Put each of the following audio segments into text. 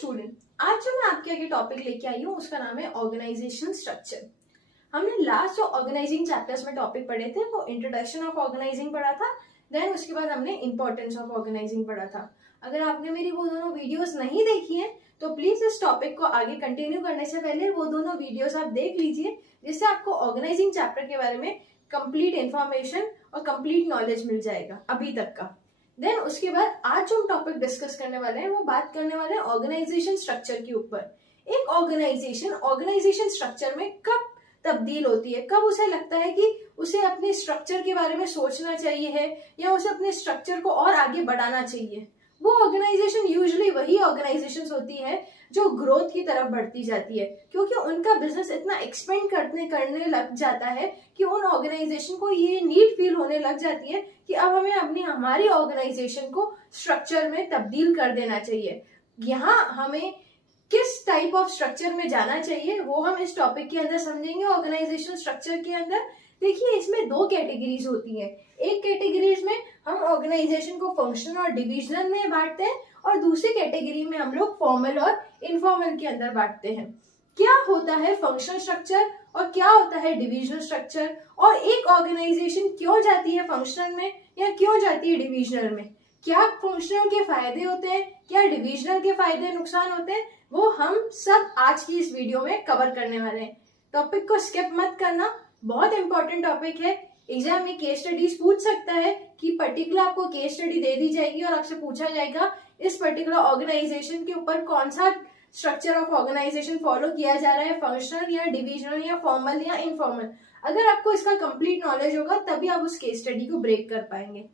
Student, आज जो मैं आपके आगे टॉपिक लेके आई हूँ उसका नाम है ऑर्गेनाइजेशन स्ट्रक्चर। हमने लास्ट जो ऑर्गेनाइजिंग चैप्टर्स में टॉपिक पढ़े थे वो इंट्रोडक्शन ऑफ ऑर्गेनाइजिंग पढ़ा था, देन उसके बाद हमने इंपॉर्टेंस ऑफ ऑर्गेनाइजिंग पढ़ा था। अगर आपने मेरी वो दोनों वीडियोस नहीं देखी हैं तो प्लीज इस टॉपिक को आगे कंटिन्यू करने से पहले वो दोनों वीडियोस आप देख लीजिए, जिससे आपको ऑर्गेनाइजिंग चैप्टर के बारे में कंप्लीट इंफॉर्मेशन और कंप्लीट नॉलेज मिल जाएगा अभी तक का। देन उसके बाद आज जो हम टॉपिक डिस्कस करने वाले हैं वो बात करने वाले हैं ऑर्गेनाइजेशन स्ट्रक्चर के ऊपर। एक ऑर्गेनाइजेशन स्ट्रक्चर में कब तब्दील होती है, कब उसे लगता है कि उसे अपने स्ट्रक्चर के बारे में सोचना चाहिए है या उसे अपने स्ट्रक्चर को और आगे बढ़ाना चाहिए। वो ऑर्गेनाइजेशन यूजुअली वही ऑर्गेनाइजेशंस होती है जो ग्रोथ की तरफ बढ़ती जाती है, क्योंकि उनका बिजनेस इतना एक्सपेंड करने लग जाता है कि उन ऑर्गेनाइजेशन को ये नीड फील होने लग जाती है कि अब हमें हमारी ऑर्गेनाइजेशन को स्ट्रक्चर में तब्दील कर देना चाहिए। यहाँ हमें किस टाइप ऑफ स्ट्रक्चर में जाना चाहिए वो हम इस टॉपिक के अंदर समझेंगे। ऑर्गेनाइजेशन स्ट्रक्चर के अंदर देखिए इसमें दो कैटेगरीज होती हैं। एक कैटेगरीज में हम ऑर्गेनाइजेशन को फंक्शनल और डिविजनल में बांटते हैं और दूसरी कैटेगरी में हम लोग फॉर्मल और इनफॉर्मल के अंदर बांटते हैं। क्या होता है फंक्शनल स्ट्रक्चर और क्या होता है डिविजनल स्ट्रक्चर, और एक ऑर्गेनाइजेशन क्यों जाती है फंक्शनल में या क्यों जाती है डिविजनल में, क्या फंक्शनल के फायदे होते हैं, क्या डिविजनल के फायदे नुकसान होते हैं, वो हम सब आज की इस वीडियो में कवर करने वाले हैं। टॉपिक को स्किप मत करना, बहुत इंपॉर्टेंट टॉपिक है। एग्जाम में केस स्टडीज पूछ सकता है कि पर्टिकुलर आपको केस स्टडी दे दी जाएगी और आपसे पूछा जाएगा इस पर्टिकुलर ऑर्गेनाइजेशन के ऊपर कौन सा स्ट्रक्चर ऑफ ऑर्गेनाइजेशन फॉलो किया जा रहा है, फंक्शनल या डिविजनल या फॉर्मल या इनफॉर्मल। अगर आपको इसका कंप्लीट नॉलेज होगा तभी आप उस केस स्टडी को ब्रेक कर पाएंगे।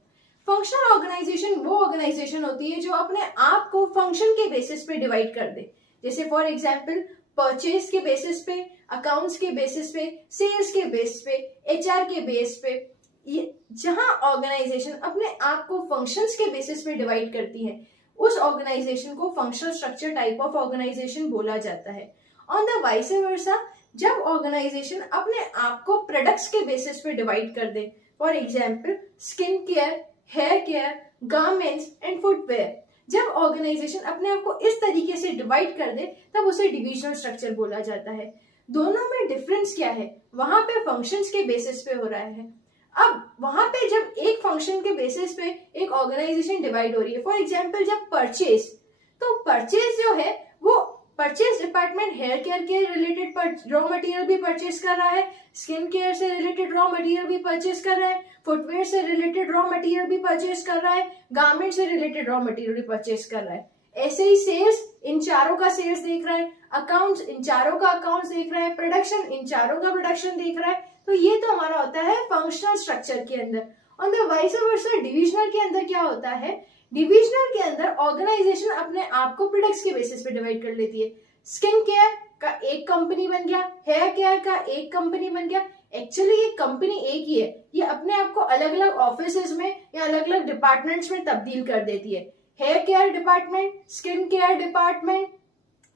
फंक्शनल ऑर्गेनाइजेशन वो ऑर्गेनाइजेशन होती है जो अपने आप को फंक्शन के बेसिस पे डिवाइड कर दे, जैसे फॉर एग्जाम्पल परचेज के बेसिस पे, अकाउंट्स के बेसिस पे, सेल्स के बेस पे, एचआर के बेस पे। ये जहां ऑर्गेनाइजेशन अपने आप को फंक्शंस के बेसिस पे डिवाइड करती है उस ऑर्गेनाइजेशन को functional structure type of organization बोला जाता है। ऑन द वाइस वर्सा, जब ऑर्गेनाइजेशन अपने आप को प्रोडक्ट्स के बेसिस पे डिवाइड कर दे, for example skin care, hair care, garments and footwear, जब ऑर्गेनाइजेशन अपने आप को इस तरीके से डिवाइड कर दे तब उसे डिविजनल स्ट्रक्चर बोला जाता है। दोनों में डिफरेंस क्या है, वहां पे फंक्शंस के बेसिस पे हो रहा है। अब वहां पे जब एक फंक्शन के बेसिस पे एक ऑर्गेनाइजेशन डिवाइड हो रही है, फॉर एग्जांपल जब परचेज, तो परचेज जो है वो परचेज डिपार्टमेंट हेयर केयर के रिलेटेड रॉ मटेरियल भी परचेज कर रहा है, स्किन केयर से रिलेटेड रॉ मटेरियल भी परचेज कर रहा है, फुटवेयर से रिलेटेड रॉ मटेरियल भी परचेज कर रहा है, गारमेंट से रिलेटेड रॉ मटेरियल भी परचेज कर रहा है। ऐसे ही सेल्स इन चारों का सेल्स देख रहा है, अकाउंट्स इन चारों का अकाउंट्स देख रहा है, प्रोडक्शन इन चारों का प्रोडक्शन देख रहा है। तो ये तो हमारा होता है फंक्शनल स्ट्रक्चर के अंदर। On the vice versa divisional के अंदर क्या होता है, डिविजनल के अंदर ऑर्गेनाइजेशन अपने आप को प्रोडक्ट्स के बेसिस पे डिवाइड कर लेती है। स्किन केयर का एक कंपनी बन गया, हेयर केयर का एक कंपनी बन गया। एक्चुअली ये कंपनी एक ही है, ये अपने आप को अलग अलग ऑफिस में या अलग अलग डिपार्टमेंट्स में तब्दील कर देती है। Hair care department, skin care department,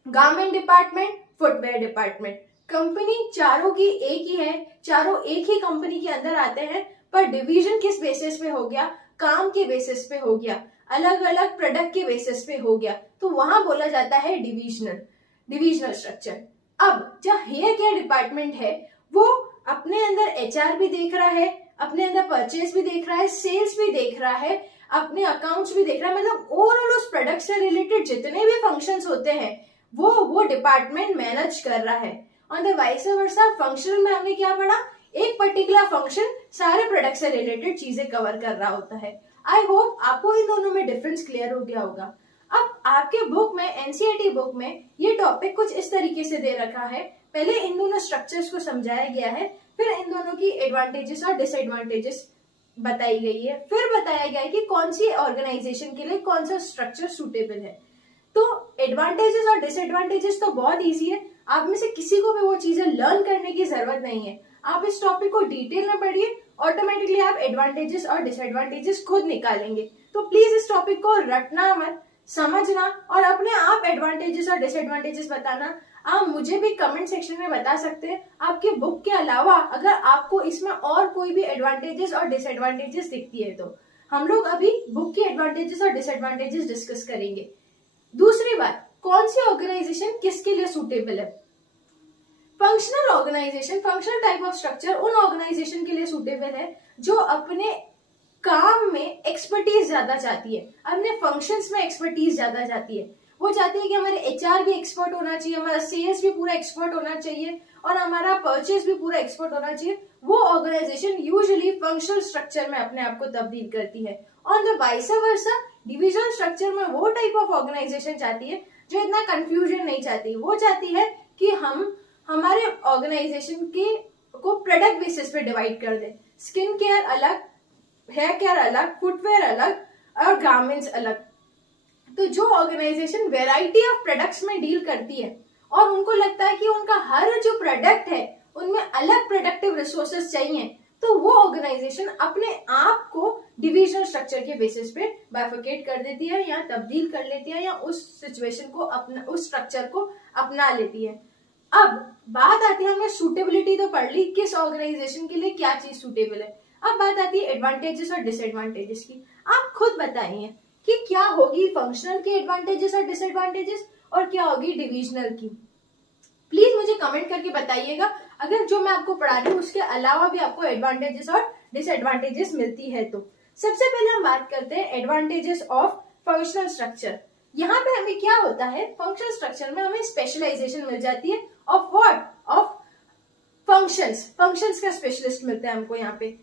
garment department, footwear department. Company चारों की एक ही है, चारों एक ही कंपनी के अंदर आते हैं, पर डिवीजन किस बेसिस पे हो गया, काम के बेसिस पे हो गया, अलग अलग प्रोडक्ट के बेसिस पे हो गया, तो वहां बोला जाता है डिविजनल स्ट्रक्चर। अब जो हेयर केयर डिपार्टमेंट है वो अपने अंदर एचआर भी देख रहा है, अपने अंदर परचेज भी देख रहा है, सेल्स भी देख रहा है, अपने अकाउंट्स भी देख रहा है, मतलब ओवरऑल उस प्रोडक्ट से रिलेटेड जितने भी फंक्शंस होते हैं वो डिपार्टमेंट मैनेज कर रहा है। On the vice versa functional में हमने क्या पढ़ा, एक पर्टिकुलर फंक्शन सारे प्रोडक्ट से रिलेटेड चीजें कवर कर रहा होता है। आई होप आपको इन दोनों में डिफरेंस क्लियर हो गया होगा। अब आपके बुक में, एनसीईआरटी बुक में ये टॉपिक कुछ इस तरीके से दे रखा है। पहले इन दोनों स्ट्रक्चर्स को समझाया गया है, फिर इन दोनों की एडवांटेजेस और डिसएडवांटेजेस बताई गई है, फिर बताया गया है कि कौन सी ऑर्गेनाइजेशन के लिए कौन सा स्ट्रक्चर सुटेबल है। तो एडवांटेजेस और डिसएडवांटेजेस तो बहुत इजी है, आप में से किसी को भी वो चीजें लर्न करने की जरूरत नहीं है। आप इस टॉपिक को डिटेल में पढ़िए, ऑटोमेटिकली आप एडवांटेजेस और डिसएडवांटेजेस खुद निकालेंगे। तो प्लीज इस टॉपिक को रटना मत, समझना और अपने आप एडवांटेजेस और डिसएडवांटेजेस बताना। आप मुझे भी कमेंट सेक्शन में बता सकते हैं आपके बुक के अलावा अगर आपको इसमें और कोई भी एडवांटेजेस और डिसएडवांटेजेस दिखती है तो। हम लोग अभी बुक की एडवांटेजेस और डिसएडवांटेजेस डिस्कस करेंगे। दूसरी बात, कौन सी ऑर्गेनाइजेशन किसके लिए सुटेबल है। Functional organization, functional type of structure उन ऑर्गेनाइजेशन के लिए सुटेबल है जो अपने काम में एक्सपर्टीज ज्यादा चाहती है, अपने फंक्शंस में एक्सपर्टीज ज्यादा चाहती है। वो चाहती है कि हमारे एचआर भी एक्सपर्ट होना चाहिए, हमारा सेल्स भी पूरा एक्सपर्ट होना चाहिए और हमारा परचेज भी पूरा एक्सपर्ट होना चाहिए। वो ऑर्गेनाइजेशन यूजुअली फंक्शनल स्ट्रक्चर में अपने आप को तब्दील करती है। On the vice versa, divisional structure में वो टाइप ऑफ ऑर्गेनाइजेशन चाहती है जो इतना कंफ्यूजन नहीं चाहती। वो चाहती है कि हम हमारे ऑर्गेनाइजेशन के को प्रोडक्ट बेसिस पे डिवाइड कर दे। स्किन केयर अलग, हेयर केयर अलग, फुटवेयर अलग और गारमेंट्स अलग। तो जो ऑर्गेनाइजेशन वेराइटी ऑफ प्रोडक्ट्स में डील करती है और उनको लगता है कि उनका हर जो प्रोडक्ट है उनमें अलग प्रोडक्टिव रिसोर्सेज चाहिए, तो वो ऑर्गेनाइजेशन अपने आप को डिविजनल स्ट्रक्चर के बेसिस पे बाइफरकेट कर देती है या तब्दील कर लेती है या उस सिचुएशन को अपना, उस स्ट्रक्चर को अपना लेती है। अब बात आती है, हमने सूटेबिलिटी तो पढ़ ली, किस ऑर्गेनाइजेशन के लिए क्या चीज सूटेबल है। अब बात आती है एडवांटेजेस और डिसएडवांटेजेस की। आप खुद बताइए कि क्या होगी फंक्शनल के एडवांटेजेस और डिसएडवांटेजेस और क्या होगी डिविजनल की। प्लीज मुझे कमेंट करके बताइएगा अगर जो मैं आपको पढ़ा रही हूँ उसके अलावा भी आपको एडवांटेजेस और डिसएडवांटेजेस मिलती है तो। सबसे पहले हम बात करते हैं एडवांटेजेस ऑफ फंक्शनल स्ट्रक्चर। यहाँ पे हमें क्या होता है, फंक्शनल स्ट्रक्चर में हमें स्पेशलाइजेशन मिल जाती है ऑफ व्हाट, ऑफ फंक्शंस का स्पेशलिस्ट मिलता है हमको यहाँ पे।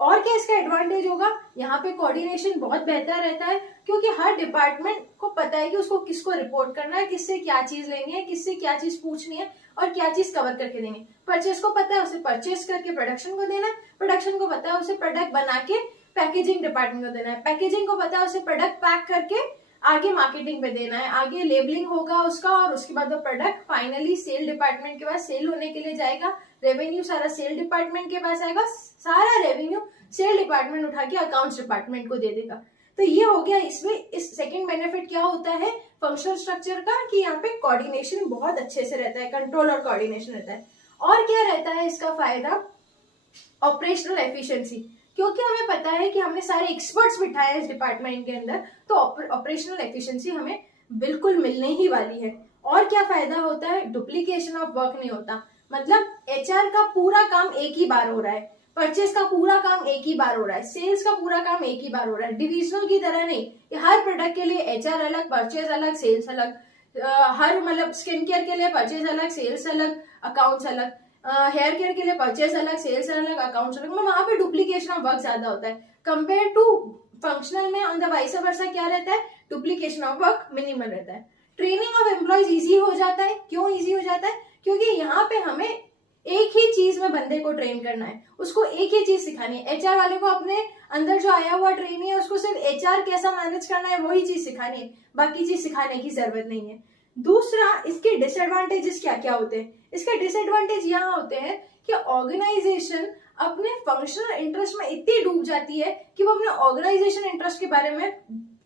और क्या इसका एडवांटेज होगा, यहाँ पे कोऑर्डिनेशन बहुत बेहतर रहता है क्योंकि हर डिपार्टमेंट को पता है कि उसको किसको रिपोर्ट करना है, किससे क्या चीज लेनी है, किससे क्या चीज पूछनी है और क्या चीज कवर करके देनी है। परचेस को पता है उसे परचेस करके प्रोडक्शन को देना है, प्रोडक्शन को पता है उसे प्रोडक्ट बना के पैकेजिंग डिपार्टमेंट को देना है, पैकेजिंग को पता है उसे प्रोडक्ट पैक करके आगे मार्केटिंग पे देना है, आगे लेबलिंग होगा उसका और उसके बाद वो प्रोडक्ट फाइनली सेल डिपार्टमेंट के पास सेल होने के लिए जाएगा। रेवेन्यू सारा सेल डिपार्टमेंट के पास आएगा, सारा रेवेन्यू सेल डिपार्टमेंट उठा के अकाउंट्स डिपार्टमेंट को दे देगा। तो ये हो गया इसमें। इस सेकंड बेनिफिट क्या होता है फंक्शनल स्ट्रक्चर का कि यहाँ पे कोऑर्डिनेशन बहुत अच्छे से रहता है, कंट्रोल और कोऑर्डिनेशन रहता है। और क्या रहता है इसका फायदा, ऑपरेशनल एफिशिएंसी, क्योंकि हमें पता है कि हमने सारे एक्सपर्ट्स बिठाए हैं इस डिपार्टमेंट के अंदर, तो ऑपरेशनल एफिशिएंसी हमें बिल्कुल मिलने ही वाली है। और क्या फायदा होता है, डुप्लीकेशन ऑफ वर्क नहीं होता, मतलब एचआर का पूरा काम एक ही बार हो रहा है, परचेस का पूरा काम एक ही बार हो रहा है, सेल्स का पूरा काम एक ही बार हो रहा है। डिविजनल की तरह नहीं, हर प्रोडक्ट के लिए एचआर अलग, परचेस अलग, सेल्स अलग, हर मतलब स्किन केयर के लिए परचेस अलग, सेल्स अलग, अकाउंट्स अलग, हेयर केयर के लिए परचेस अलग, सेल्स अलग, अकाउंट्स अलग, मतलब वहां पे डुप्लीकेशन ऑफ वर्क ज्यादा होता है। कंपेयर टू फंक्शनल में ऑन द वाइस वर्सा क्या रहता है, डुप्लीकेशन ऑफ वर्क मिनिमल रहता है। ट्रेनिंग ऑफ एम्प्लॉयज इजी हो जाता है। क्यों इजी हो जाता है, क्योंकि यहाँ पे हमें एक ही चीज में बंदे को ट्रेन करना है, उसको एक ही चीज सिखानी है। एचआर वाले को अपने अंदर जो आया हुआ ट्रेनी है उसको सिर्फ एचआर कैसा मैनेज करना है वही चीज सिखानी है, बाकी चीज सिखाने की जरूरत नहीं है। दूसरा, इसके डिसएडवांटेजेस क्या क्या होते हैं। इसके डिसएडवांटेज यहाँ होते हैं कि ऑर्गेनाइजेशन अपने फंक्शनल इंटरेस्ट में इतनी डूब जाती है कि वो अपने ऑर्गेनाइजेशन इंटरेस्ट के बारे में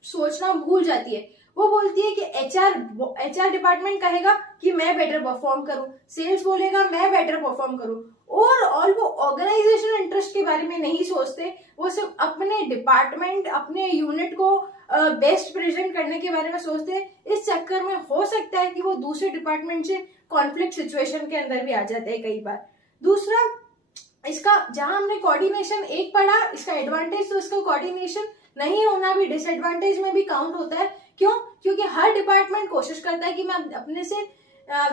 सोचना भूल जाती है। वो बोलती है कि एचआर डिपार्टमेंट कहेगा कि मैं बेटर परफॉर्म करूं, सेल्स बोलेगा मैं बेटर परफॉर्म करूं, और वो ऑर्गेनाइजेशन इंटरेस्ट के बारे में नहीं सोचते, वो सिर्फ अपने डिपार्टमेंट, अपने यूनिट को बेस्ट प्रेजेंट करने के बारे में सोचते हैं। इस चक्कर में हो सकता है कि वो दूसरे डिपार्टमेंट से कॉन्फ्लिक्ट सिचुएशन के अंदर भी आ जाते हैं कई बार। दूसरा, इसका जहां हमने कोऑर्डिनेशन एक पढ़ा, इसका एडवांटेज तो इसका कोऑर्डिनेशन नहीं होना भी डिसएडवांटेज में भी काउंट होता है। क्यों, क्योंकि हर डिपार्टमेंट कोशिश करता है कि मैं अपने से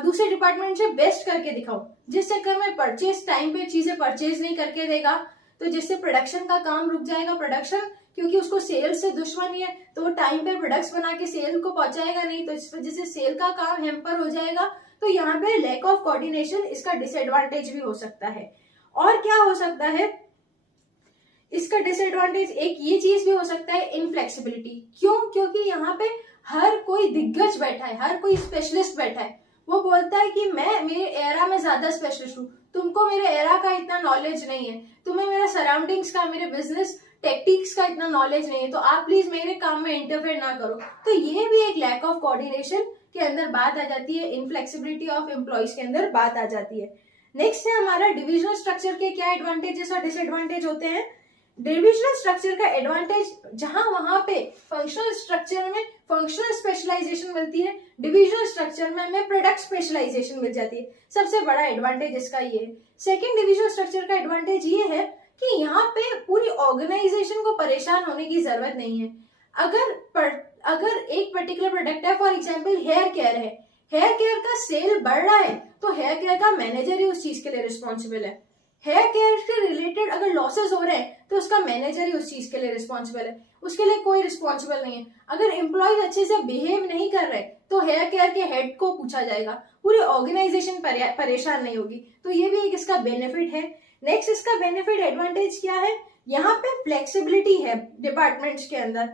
दूसरे डिपार्टमेंट से बेस्ट करके दिखाऊं, जिस चक्कर में परचेज टाइम पे चीजें परचेज नहीं करके देगा, तो जिससे प्रोडक्शन का काम रुक जाएगा। प्रोडक्शन क्योंकि उसको सेल से दुश्मनी है तो वो टाइम पे प्रोडक्ट्स बना के सेल को पहुंचाएगा नहीं, तो इस वजह से सेल का काम हैम्पर हो जाएगा। तो यहाँ पे लैक ऑफ कोऑर्डिनेशन इसका डिसएडवांटेज भी हो सकता है। और क्या हो सकता है इसका डिसएडवांटेज, एक ये चीज भी हो सकता है इनफ्लेक्सिबिलिटी। क्यों, क्योंकि यहाँ पे हर कोई दिग्गज बैठा है, हर कोई स्पेशलिस्ट बैठा है, वो बोलता है कि मैं मेरे एरा में ज्यादा स्पेशलिस्ट हूँ, तुमको मेरे एरा का इतना नॉलेज नहीं है, तुम्हें मेरे सराउंडिंग्स का, मेरे बिजनेस टेक्टिक्स का इतना नॉलेज नहीं है, तो आप प्लीज मेरे काम में इंटरफेयर ना करो। तो ये भी एक लैक ऑफ कोऑर्डिनेशन के अंदर बात आ जाती है, इनफ्लेक्सिबिलिटी ऑफ एम्प्लॉयज के अंदर बात आ जाती है। नेक्स्ट है हमारा डिविजनल स्ट्रक्चर के क्या एडवांटेजेस और डिसएडवांटेज होते हैं। डिविजनल स्ट्रक्चर का एडवांटेज, जहां वहां पे फंक्शनल स्ट्रक्चर में फंक्शनल स्पेशलाइजेशन मिलती है, डिविजनल स्ट्रक्चर में हमें प्रोडक्ट स्पेशलाइजेशन मिल जाती है। सबसे बड़ा एडवांटेज इसका ये है। सेकेंड डिविजनल स्ट्रक्चर का एडवांटेज ये है कि यहाँ पे पूरी ऑर्गेनाइजेशन को परेशान होने की जरूरत नहीं है। अगर एक पर्टिकुलर प्रोडक्ट है, फॉर एग्जाम्पल हेयर केयर है, हेयर केयर का सेल बढ़ रहा है तो हेयर केयर का मैनेजर ही उस चीज के लिए रिस्पॉन्सिबल है। हेयर केयर से रिलेटेड अगर लॉसेस हो रहे हैं तो उसका मैनेजर ही उस चीज के लिए रिस्पॉन्सिबल है, उसके लिए कोई रिस्पॉन्सिबल नहीं है। अगर एम्प्लॉयज अच्छे से बिहेव नहीं कर रहे तो हेयर केयर के हेड को पूछा जाएगा, पूरी ऑर्गेनाइजेशन परेशान नहीं होगी। तो ये भी एक इसका बेनिफिट है। नेक्स्ट इसका बेनिफिट एडवांटेज क्या है, यहाँ पे फ्लेक्सिबिलिटी है डिपार्टमेंट्स के अंदर।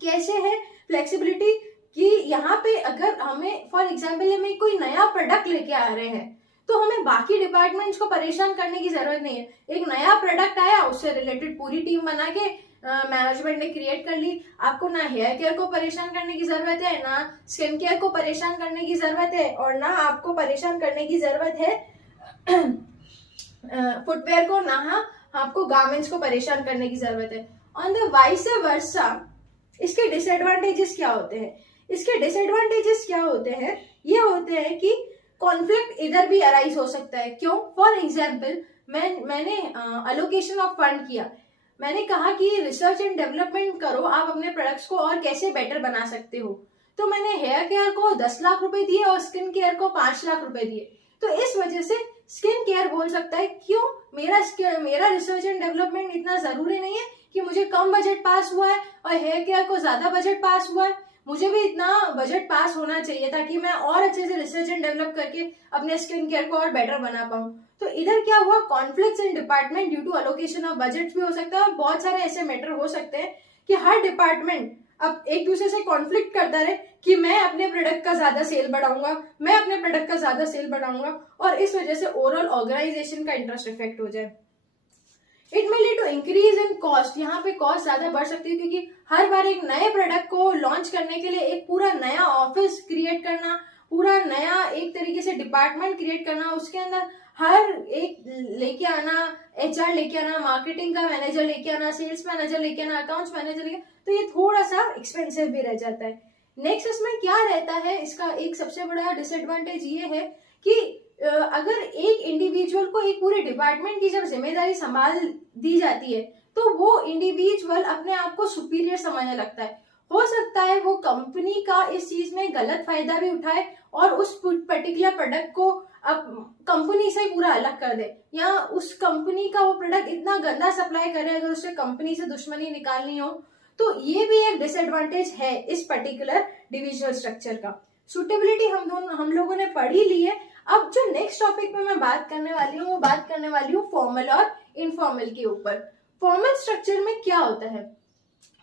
कैसे है फ्लेक्सिबिलिटी कि यहाँ पे अगर हमें फॉर एग्जाम्पल हमें कोई नया प्रोडक्ट लेके आ रहे हैं तो हमें बाकी डिपार्टमेंट्स को परेशान करने की जरूरत नहीं है। एक नया प्रोडक्ट आया, उससे रिलेटेड पूरी टीम बना के मैनेजमेंट ने क्रिएट कर ली। आपको ना हेयर केयर को परेशान करने की जरूरत है, ना स्किन केयर को परेशान करने की जरूरत है, और ना आपको परेशान करने की जरूरत है फुटवेयर को, ना आपको गारमेंट्स को परेशान करने की जरूरत है। ऑन द वाइस वर्सा इसके डिसएडवांटेजेस क्या होते हैं? इसके डिसएडवांटेजेस क्या होते हैं? ये होते हैं कि कॉन्फ्लिक्ट इधर भी अराइज हो सकता है। क्यों? फॉर एग्जाम्पल मैंने अलोकेशन ऑफ फंड किया, मैंने कहा कि रिसर्च एंड डेवलपमेंट करो, आप अपने प्रोडक्ट्स को और कैसे बेटर बना सकते हो। तो मैंने हेयर केयर को 10 लाख रुपए दिए और स्किन केयर को 5 लाख रुपए दिए। तो इस वजह से स्किन केयर बोल सकता है क्यों, मेरा रिसर्च एंड डेवलपमेंट इतना जरूरी नहीं है कि मुझे कम बजट पास हुआ है और हेयर केयर को ज्यादा बजट पास हुआ है, मुझे भी इतना बजट पास होना चाहिए ताकि मैं और अच्छे से रिसर्च एंड डेवलप करके अपने स्किन केयर को और बेटर बना पाऊं। तो इधर क्या हुआ, conflicts in department due to allocation of budget भी हो सकता है, और बहुत सारे ऐसे मैटर हो सकते हैं कि हर डिपार्टमेंट अब एक दूसरे से कॉन्फ्लिक्ट करता रहे कि मैं अपने प्रोडक्ट का ज्यादा सेल बढ़ाऊंगा, मैं अपने प्रोडक्ट का ज्यादा सेल बढ़ाऊंगा, और इस वजह से ओवरऑल ऑर्गेनाइजेशन का इंटरेस्ट इफेक्ट हो जाए। It may lead to increase in cost, यहाँ पे कॉस्ट ज्यादा बढ़ सकती है क्योंकि हर बार एक नए प्रोडक्ट को लॉन्च करने के लिए एक पूरा नया ऑफिस क्रिएट करना, पूरा नया एक तरीके से डिपार्टमेंट क्रिएट करना, उसके अंदर हर एक लेके आना, HR लेके आना, मार्केटिंग का मैनेजर लेके आना, सेल्स मैनेजर लेके आना, अकाउंट्स मैनेजर लेके, तो ये थोड़ा सा एक्सपेंसिव भी रह जाता है। नेक्स्ट इसमें क्या रहता है, इसका एक सबसे बड़ा डिसएडवांटेज ये है कि अगर एक इंडिविजुअल को एक पूरे डिपार्टमेंट की जब जिम्मेदारी संभाल दी जाती है तो वो इंडिविजुअल अपने आप को सुपीरियर समझने लगता है। हो सकता है वो कंपनी का इस चीज में गलत फायदा भी उठाए और उस पर्टिकुलर प्रोडक्ट को अब कंपनी से पूरा अलग कर दे, या उस कंपनी का वो प्रोडक्ट इतना गंदा सप्लाई करे अगर उसे कंपनी से दुश्मनी निकालनी हो। तो ये भी एक डिसएडवांटेज है इस पर्टिकुलर डिविजनल स्ट्रक्चर का। सुटेबिलिटी हम लोगों ने पढ़ ही ली है। अब जो नेक्स्ट टॉपिक पे मैं बात करने वाली हूँ वो बात करने वाली हूँ फॉर्मल और इनफॉर्मल के ऊपर। फॉर्मल स्ट्रक्चर में क्या होता है?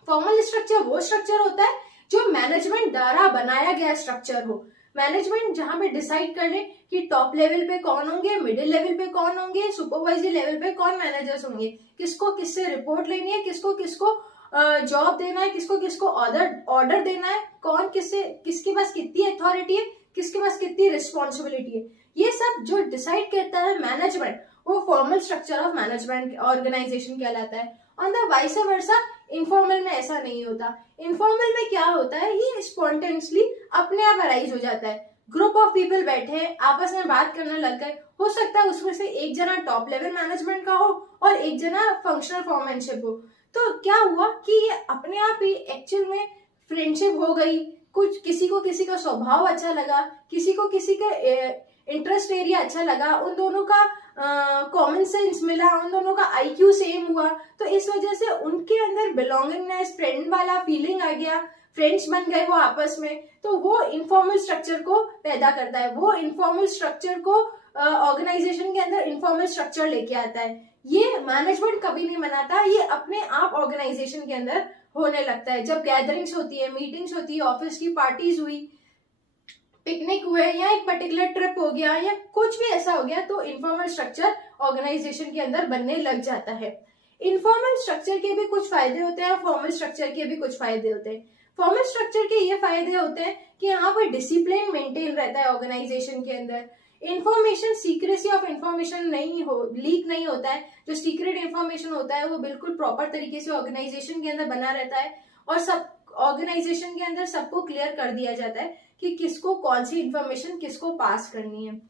फॉर्मल स्ट्रक्चर वो स्ट्रक्चर होता है जो मैनेजमेंट द्वारा बनाया गया स्ट्रक्चर हो। मैनेजमेंट जहां पे डिसाइड कर ले कि टॉप लेवल पे कौन होंगे, मिडिल लेवल पे कौन होंगे, सुपरवाइजरी लेवल पे कौन मैनेजर्स होंगे, किसको किससे रिपोर्ट लेनी है, किसको किसको जॉब देना है, किसको किसको ऑर्डर देना है, कौन किसके पास कितनी अथॉरिटी है, किसके पास कितनी रिस्पॉन्सिबिलिटी है, ये सब जो डिसाइड करता है मैनेजमेंट, वो formal structure of management organization कहलाता है। On the vice versa informal में ऐसा नहीं होता। इनफॉर्मल में क्या होता है, ये स्पॉन्टेनियसली अपने आप अराइज हो जाता है। ग्रुप ऑफ पीपल बैठे हैं, आपस में बात करने लग गए, हो सकता है उसमें से एक जना टॉप लेवल मैनेजमेंट का हो और एक जना फंक्शनल फॉर्मैनशिप हो। तो क्या हुआ कि ये अपने आप ही एक्चुअल में फ्रेंडशिप हो गई, कुछ किसी को किसी का स्वभाव अच्छा लगा, किसी को किसी का इंटरेस्ट एरिया अच्छा लगा, उन दोनों का कॉमन सेंस मिला, उन दोनों का IQ सेम हुआ, तो इस वजह से उनके अंदर बिलोंगिंगनेस, फ्रेंड वाला फीलिंग आ गया, फ्रेंड्स बन गए वो आपस में। तो वो इनफॉर्मल स्ट्रक्चर को पैदा करता है, वो इनफॉर्मल स्ट्रक्चर को ऑर्गेनाइजेशन के अंदर इनफॉर्मल स्ट्रक्चर लेके आता है। ये मैनेजमेंट कभी नहीं बनाता, ये अपने आप ऑर्गेनाइजेशन के अंदर होने लगता है। जब गैदरिंग्स होती है, मीटिंग्स होती है, ऑफिस की पार्टीज हुई, पिकनिक हुए, या एक पर्टिकुलर ट्रिप हो गया, या कुछ भी ऐसा हो गया, तो इनफॉर्मल स्ट्रक्चर ऑर्गेनाइजेशन के अंदर बनने लग जाता है। इनफॉर्मल स्ट्रक्चर के भी कुछ फायदे होते हैं और फॉर्मल स्ट्रक्चर के भी कुछ फायदे होते हैं। फॉर्मल स्ट्रक्चर के ये फायदे होते हैं कि यहाँ पर डिसिप्लिन मेंटेन रहता है ऑर्गेनाइजेशन के अंदर। इंफॉर्मेशन, सीक्रेसी ऑफ इंफॉर्मेशन नहीं हो, लीक नहीं होता है। जो सीक्रेट इंफॉर्मेशन होता है वो बिल्कुल प्रॉपर तरीके से ऑर्गेनाइजेशन के अंदर बना रहता है और सब ऑर्गेनाइजेशन के अंदर सबको क्लियर कर दिया जाता है कि किसको कौन सी इंफॉर्मेशन किसको पास करनी है।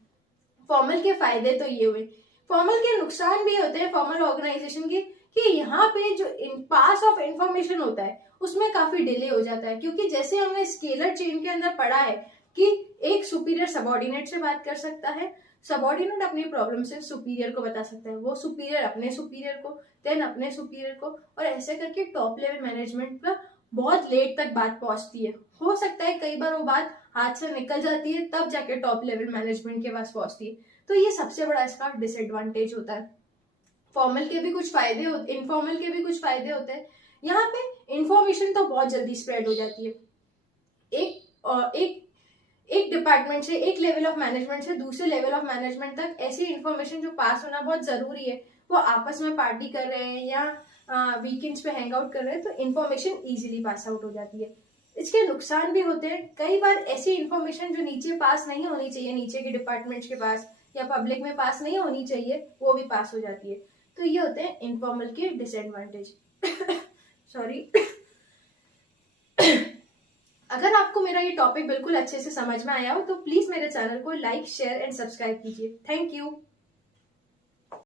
फॉर्मल के फायदे तो ये हुए, फॉर्मल के नुकसान भी होते हैं फॉर्मल ऑर्गेनाइजेशन के, कि यहाँ पे जो पास ऑफ इंफॉर्मेशन होता है उसमें काफी डिले हो जाता है, क्योंकि जैसे हमने स्केलर चेन के अंदर पढ़ा है कि एक सुपीरियर सबऑर्डिनेट से बात कर सकता है, सबऑर्डिनेट अपनी प्रॉब्लम से सुपीरियर को बता सकता है, वो सुपीरियर अपने सुपीरियर को, देन अपने सुपीरियर को, और ऐसे करके टॉप लेवल मैनेजमेंट पर बहुत लेट तक बात पहुंचती है। हो सकता है कई बार वो बात हाथ से निकल जाती है तब जाके टॉप लेवल मैनेजमेंट के पास पहुंचती है। तो ये सबसे बड़ा इसका डिसएडवांटेज होता है। फॉर्मल के भी कुछ फायदे होते, इनफॉर्मल के भी कुछ फायदे होते हैं। यहाँ पे इंफॉर्मेशन तो बहुत जल्दी स्प्रेड हो जाती है, एक एक डिपार्टमेंट से, एक लेवल ऑफ मैनेजमेंट से दूसरे लेवल ऑफ मैनेजमेंट तक ऐसी इंफॉर्मेशन जो पास होना बहुत जरूरी है, वो आपस में पार्टी कर रहे हैं या वीकेंड्स पे हैंग आउट कर रहे हैं, तो इन्फॉर्मेशन इजीली पास आउट हो जाती है। इसके नुकसान भी होते हैं, कई बार ऐसी इंफॉर्मेशन जो नीचे पास नहीं होनी चाहिए, नीचे के डिपार्टमेंट्स के पास या पब्लिक में पास नहीं होनी चाहिए, वो भी पास हो जाती है। तो ये होते हैं इनफॉर्मल के डिसएडवांटेज। सॉरी। अगर आपको मेरा ये टॉपिक बिल्कुल अच्छे से समझ में आया हो तो प्लीज मेरे चैनल को लाइक, शेयर एंड सब्सक्राइब कीजिए। Thank you.